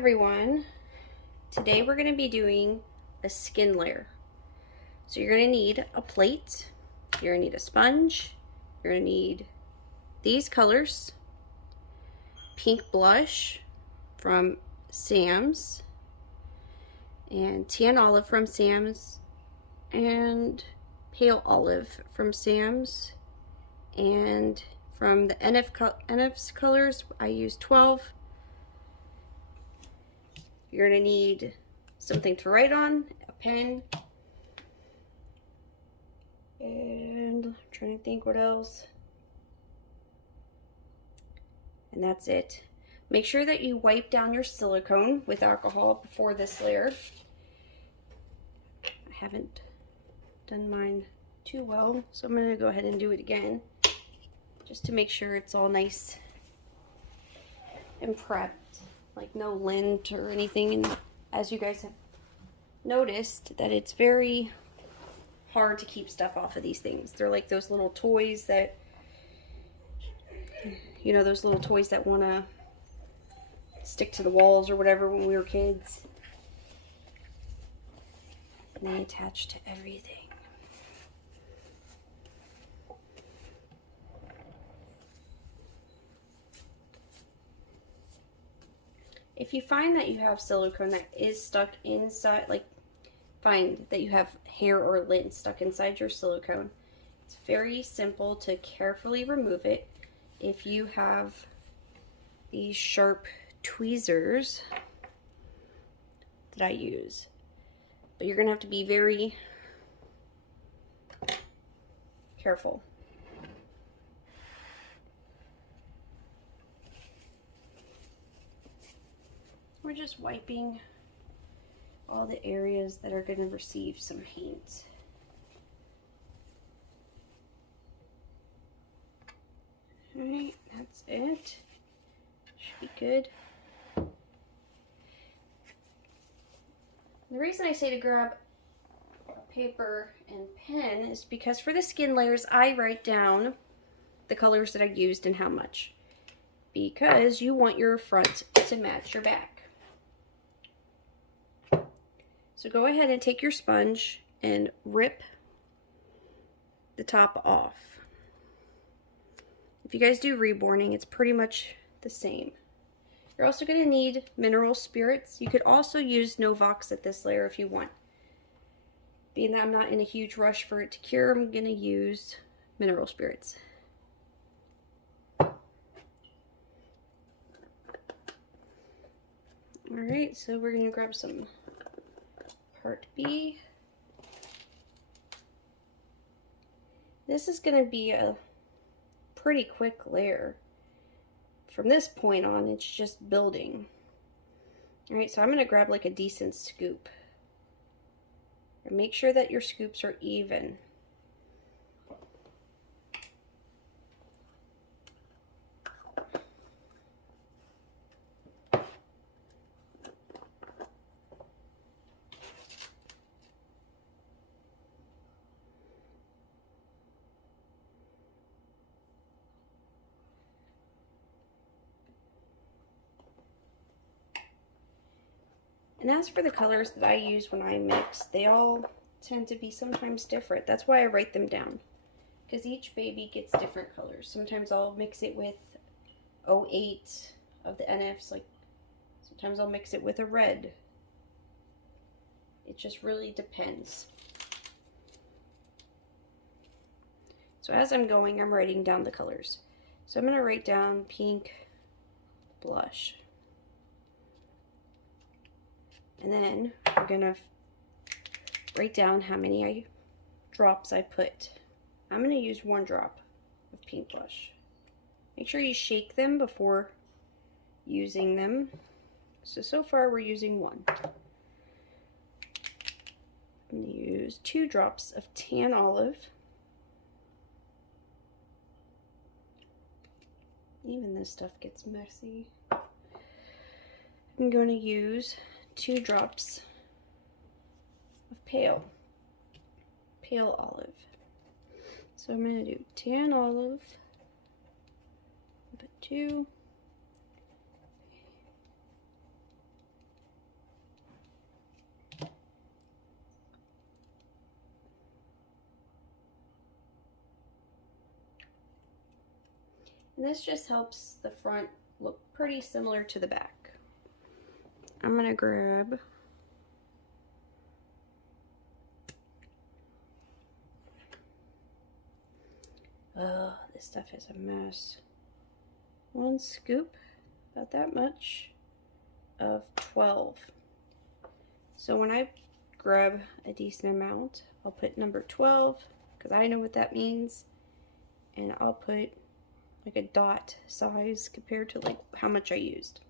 everyone. Today we're going to be doing a skin layer. So you're going to need a plate, you're going to need a sponge, you're going to need these colors, pink blush from Sam's, and tan olive from Sam's, and pale olive from Sam's, and from the NF's colors I used 12. You're going to need something to write on, a pen, and I'm trying to think what else. And that's it. Make sure that you wipe down your silicone with alcohol before this layer. I haven't done mine too well, so I'm going to go ahead and do it again just to make sure it's all nice and prepped. Like no lint or anything, and as you guys have noticed that it's very hard to keep stuff off of these things. They're like those little toys that, you know, those little toys that want to stick to the walls or whatever when we were kids, and they attach to everything. If you find that you have silicone that is stuck inside, like find that you have hair or lint stuck inside your silicone, it's very simple to carefully remove it. If you have these sharp tweezers that I use, but you're gonna have to be very careful. We're just wiping all the areas that are going to receive some paint. Alright, that's it. Should be good. The reason I say to grab a paper and pen is because for the skin layers, I write down the colors that I used and how much, because you want your front to match your back. So go ahead and take your sponge and rip the top off. If you guys do reborning, it's pretty much the same. You're also going to need mineral spirits. You could also use Novox at this layer if you want. Being that I'm not in a huge rush for it to cure, I'm going to use mineral spirits. Alright, so we're going to grab some Part B. This is going to be a pretty quick layer. From this point on, it's just building. Alright, so I'm going to grab like a decent scoop. And make sure that your scoops are even. And as for the colors that I use when I mix, they all tend to be sometimes different. That's why I write them down, because each baby gets different colors. Sometimes I'll mix it with 08 of the NFs, like sometimes I'll mix it with a red. It just really depends. So as I'm going, I'm writing down the colors. So I'm going to write down pink blush. And then we're going to write down how many drops I put. I'm going to use 1 drop of pink blush. Make sure you shake them before using them. So far we're using 1. I'm going to use 2 drops of tan olive. Even this stuff gets messy. I'm going to use 2 drops of pale olive. So I'm going to do tan olive, put 2, And this just helps the front look pretty similar to the back. I'm gonna grab oh, this stuff is a mess. 1 scoop, about that much, of 12. So when I grab a decent amount, I'll put number 12, because I know what that means, and I'll put like a dot size compared to like how much I used.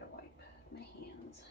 I'll wipe my hands.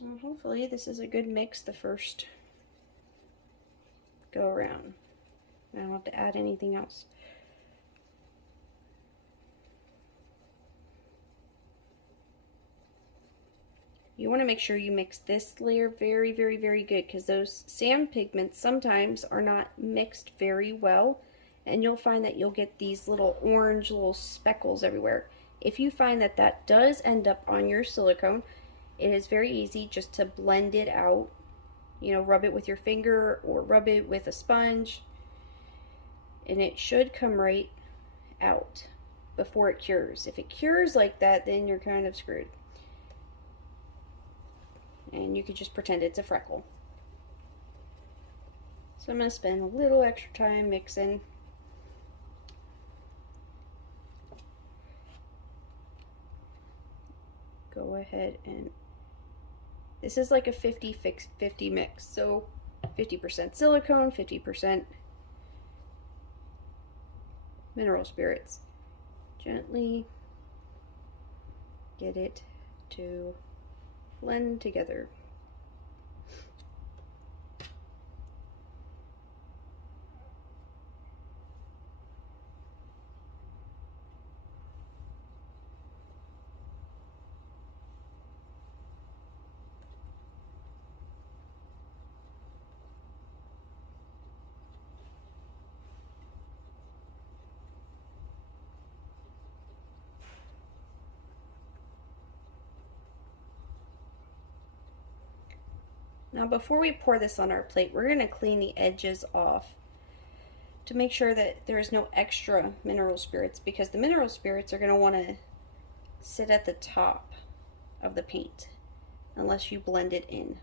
And hopefully this is a good mix the first go around. I don't have to add anything else. You want to make sure you mix this layer very, very, very good, because those sand pigments sometimes are not mixed very well, and you'll find that you'll get these little orange little speckles everywhere. If you find that that does end up on your silicone, it is very easy just to blend it out. You know, rub it with your finger or rub it with a sponge, and it should come right out before it cures. If it cures like that, then you're kind of screwed. And you could just pretend it's a freckle. So I'm going to spend a little extra time mixing. Go ahead and this is like a 50-50 mix. So 50% silicone, 50% mineral spirits. Gently get it to blend together. Now before we pour this on our plate, we're going to clean the edges off to make sure that there is no extra mineral spirits, because the mineral spirits are going to want to sit at the top of the paint unless you blend it in.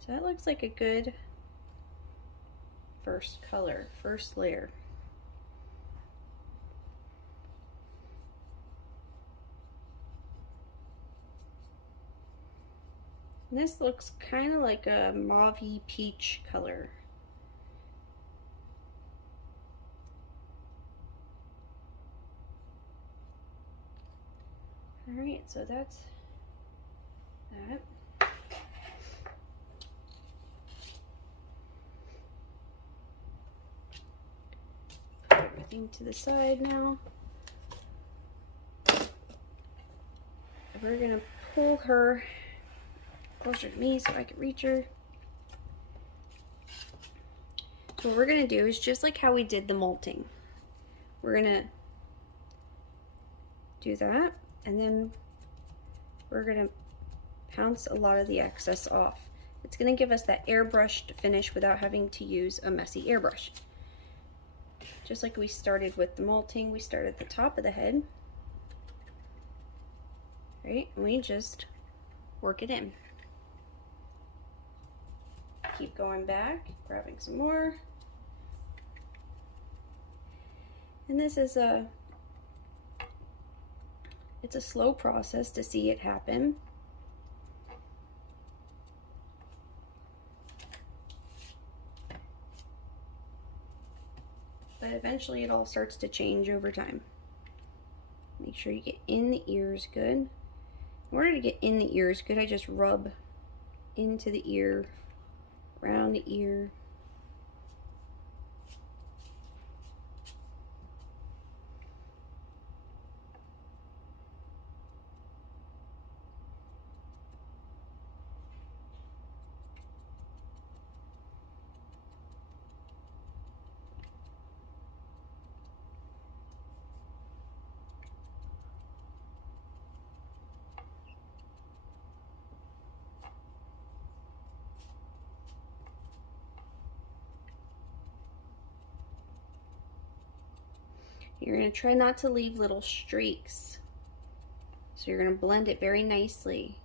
So that looks like a good first color, first layer. And this looks kind of like a mauve-y peach color. Alright, so that's that. Put everything to the side now. We're going to pull her closer to me so I can reach her. So what we're going to do is just like how we did the molting. We're going to do that, and then we're going to pounce a lot of the excess off. It's going to give us that airbrushed finish without having to use a messy airbrush. Just like we started with the molting, we start at the top of the head. Right? And we just work it in. Keep going back, grabbing some more. And this is it's a slow process to see it happen. But eventually it all starts to change over time. Make sure you get in the ears good. In order to get in the ears good, I just rub into the ear, around the ear. You're going to try not to leave little streaks. So you're going to blend it very nicely.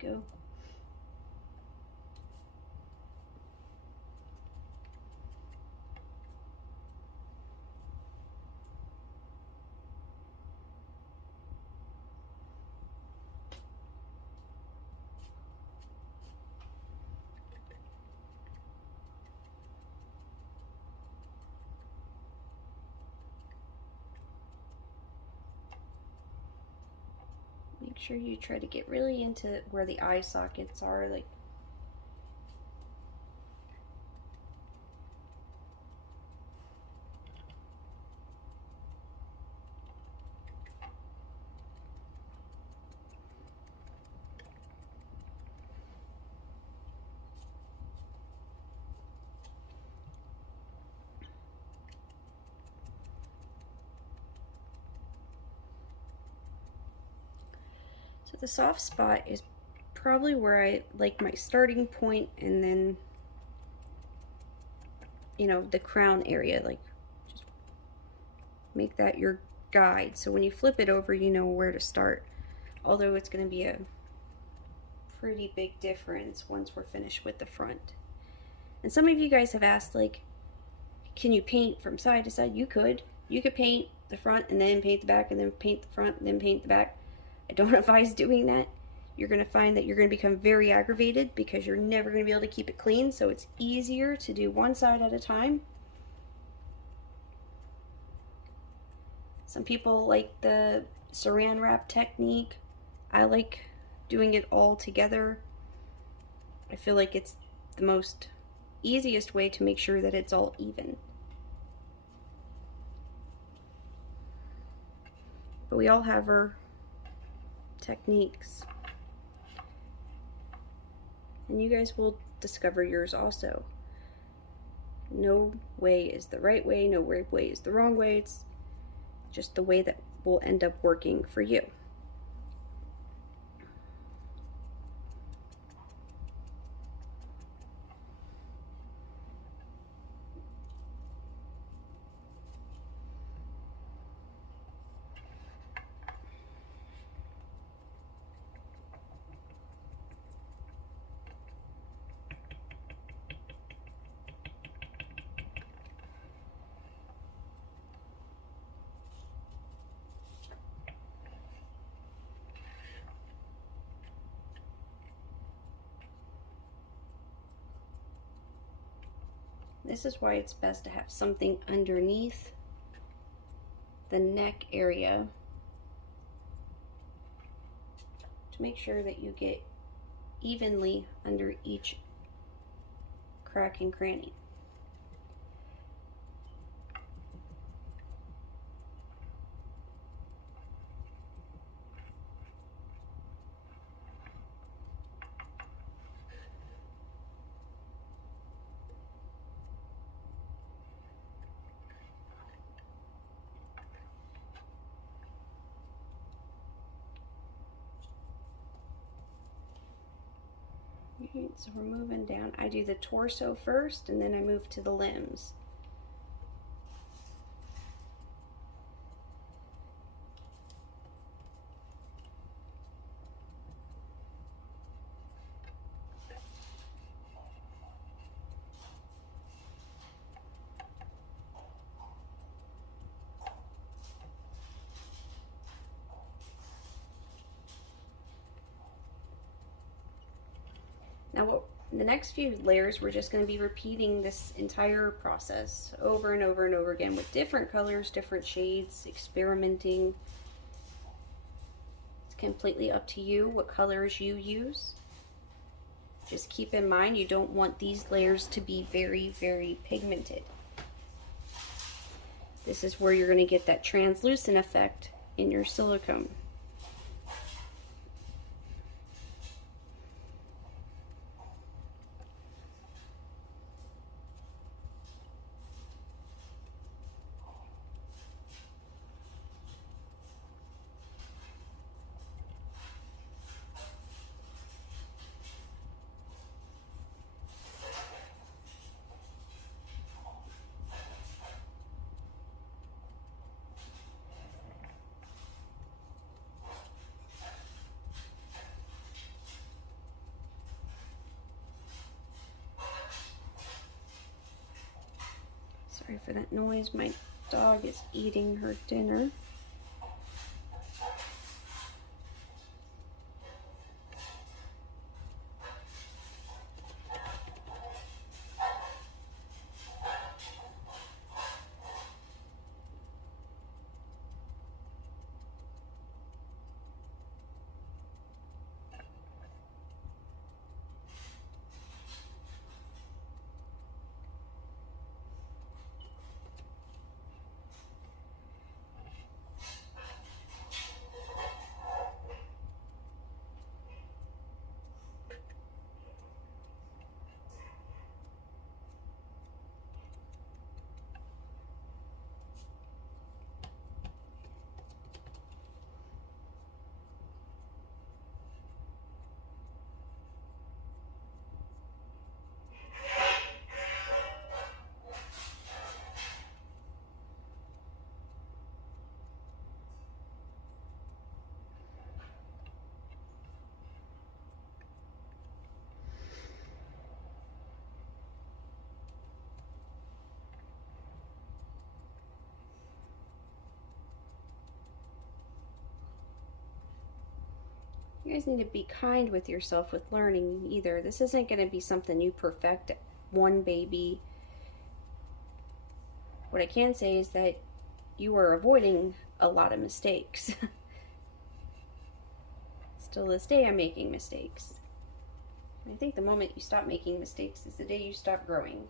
There you go. Make sure you try to get really into where the eye sockets are, like so the soft spot is probably where I like my starting point, and then, you know, the crown area, like just make that your guide. So when you flip it over, you know where to start. Although it's going to be a pretty big difference once we're finished with the front. And some of you guys have asked, like, can you paint from side to side? You could paint the front and then paint the back, and then paint the front and then paint the back. I don't advise doing that. You're going to find that you're going to become very aggravated because you're never going to be able to keep it clean. So it's easier to do one side at a time. Some people like the saran wrap technique. I like doing it all together. I feel like it's the most easiest way to make sure that it's all even. But we all have our techniques. And you guys will discover yours also. No way is the right way, no way is the wrong way. It's just the way that will end up working for you. This is why it's best to have something underneath the neck area to make sure that you get evenly under each crack and cranny. Alright, so we're moving down. I do the torso first, and then I move to the limbs. Now, the next few layers, we're just going to be repeating this entire process over and over and over again with different colors, different shades, experimenting. It's completely up to you what colors you use. Just keep in mind, you don't want these layers to be very, very pigmented. This is where you're going to get that translucent effect in your silicone. Sorry for that noise. My dog is eating her dinner. You guys need to be kind with yourself with learning either. This isn't going to be something you perfect one baby. What I can say is that you are avoiding a lot of mistakes. Still this day I'm making mistakes. I think the moment you stop making mistakes is the day you stop growing.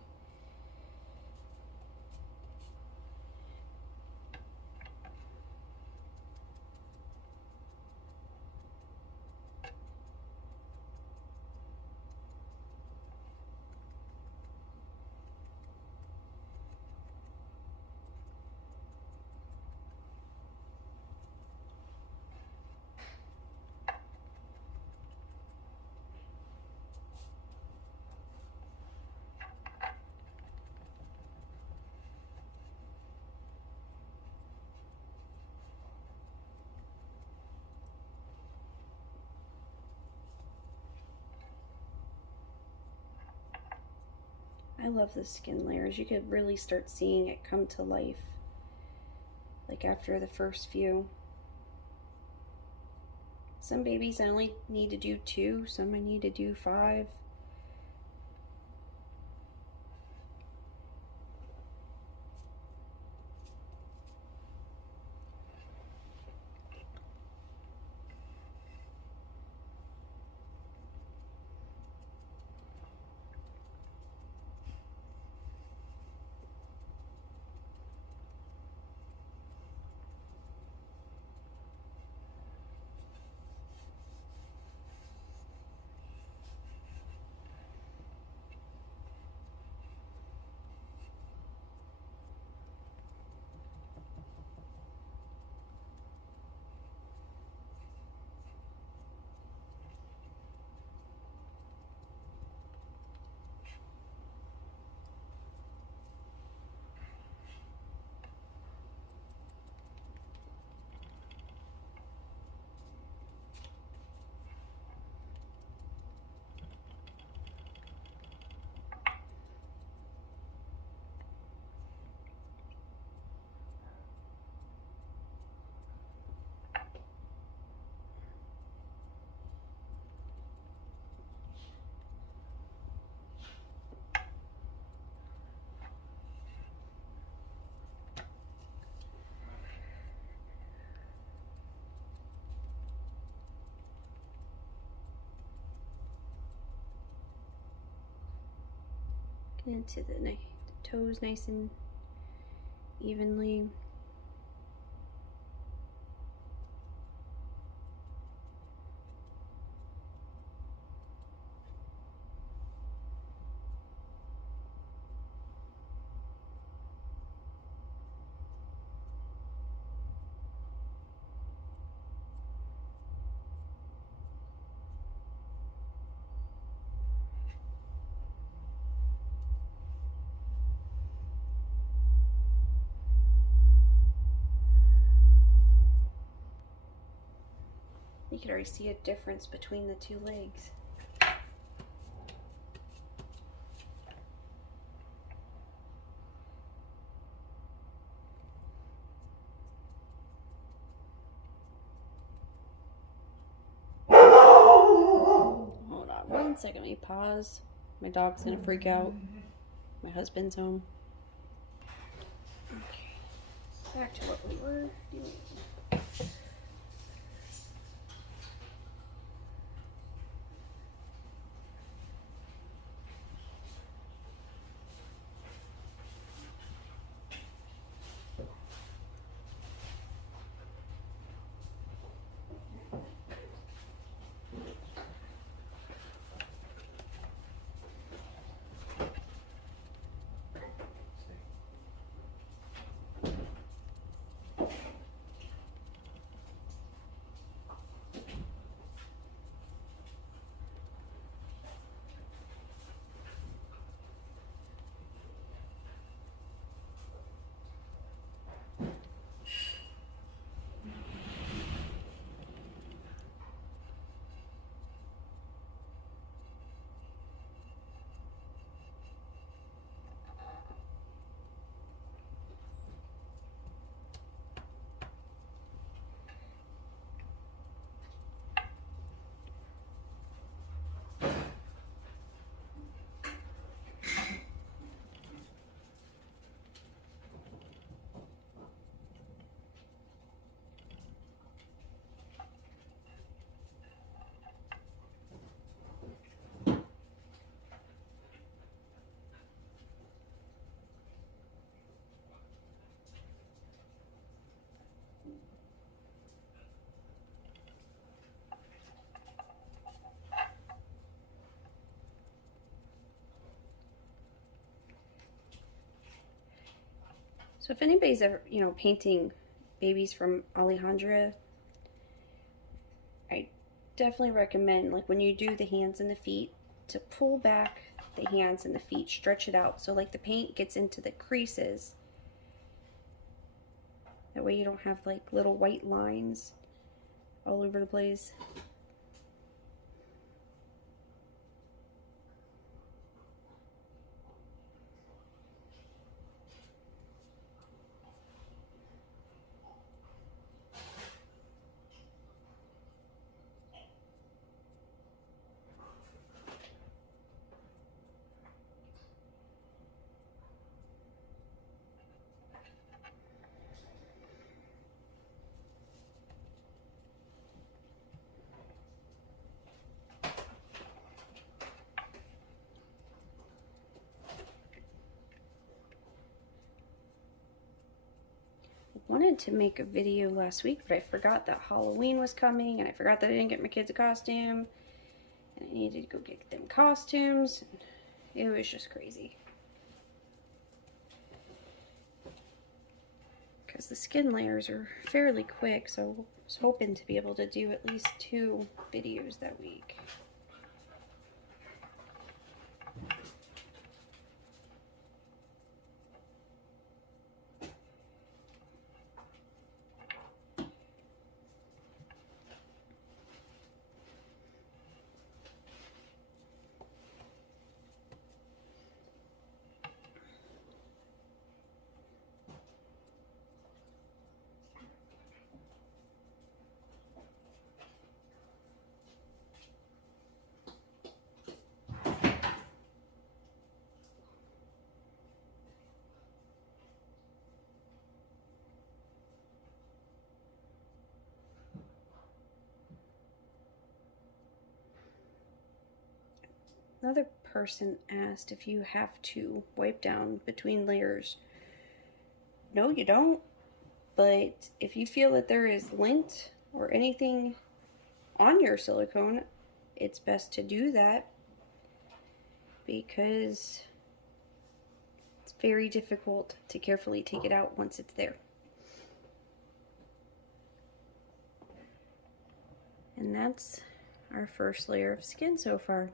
I love the skin layers. You could really start seeing it come to life, like after the first few. Some babies I only need to do 2, some I need to do 5. Get into the toes nice and evenly. You can already see a difference between the 2 legs. second, let me pause. My dog's gonna freak out. My husband's home. Okay, back to what we were doing. So if anybody's ever, painting babies from Alejandra, I definitely recommend, like when you do the hands and the feet, to pull back the hands and the feet, stretch it out so like the paint gets into the creases. That way you don't have like little white lines all over the place. Wanted to make a video last week, but I forgot that Halloween was coming, and I forgot that I didn't get my kids a costume, and I needed to go get them costumes. It was just crazy. Because the skin layers are fairly quick, so I was hoping to be able to do at least 2 videos that week. Another person asked if you have to wipe down between layers. No, you don't. But if you feel that there is lint or anything on your silicone, it's best to do that because it's very difficult to carefully take it out once it's there. And that's our first layer of skin so far.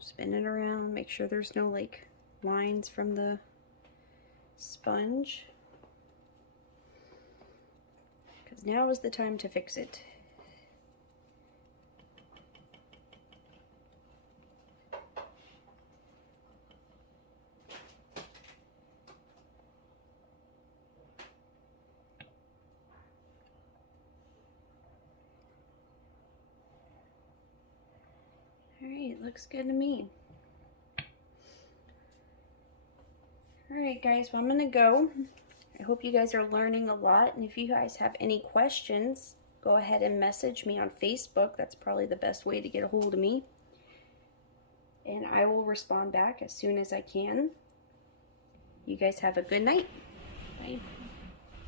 Spin it around, make sure there's no like lines from the sponge, because now is the time to fix it. All right, looks good to me. All right, guys, well, I'm gonna go. I hope you guys are learning a lot, and if you guys have any questions, go ahead and message me on Facebook. That's probably the best way to get a hold of me, and I will respond back as soon as I can. You guys have a good night. Bye.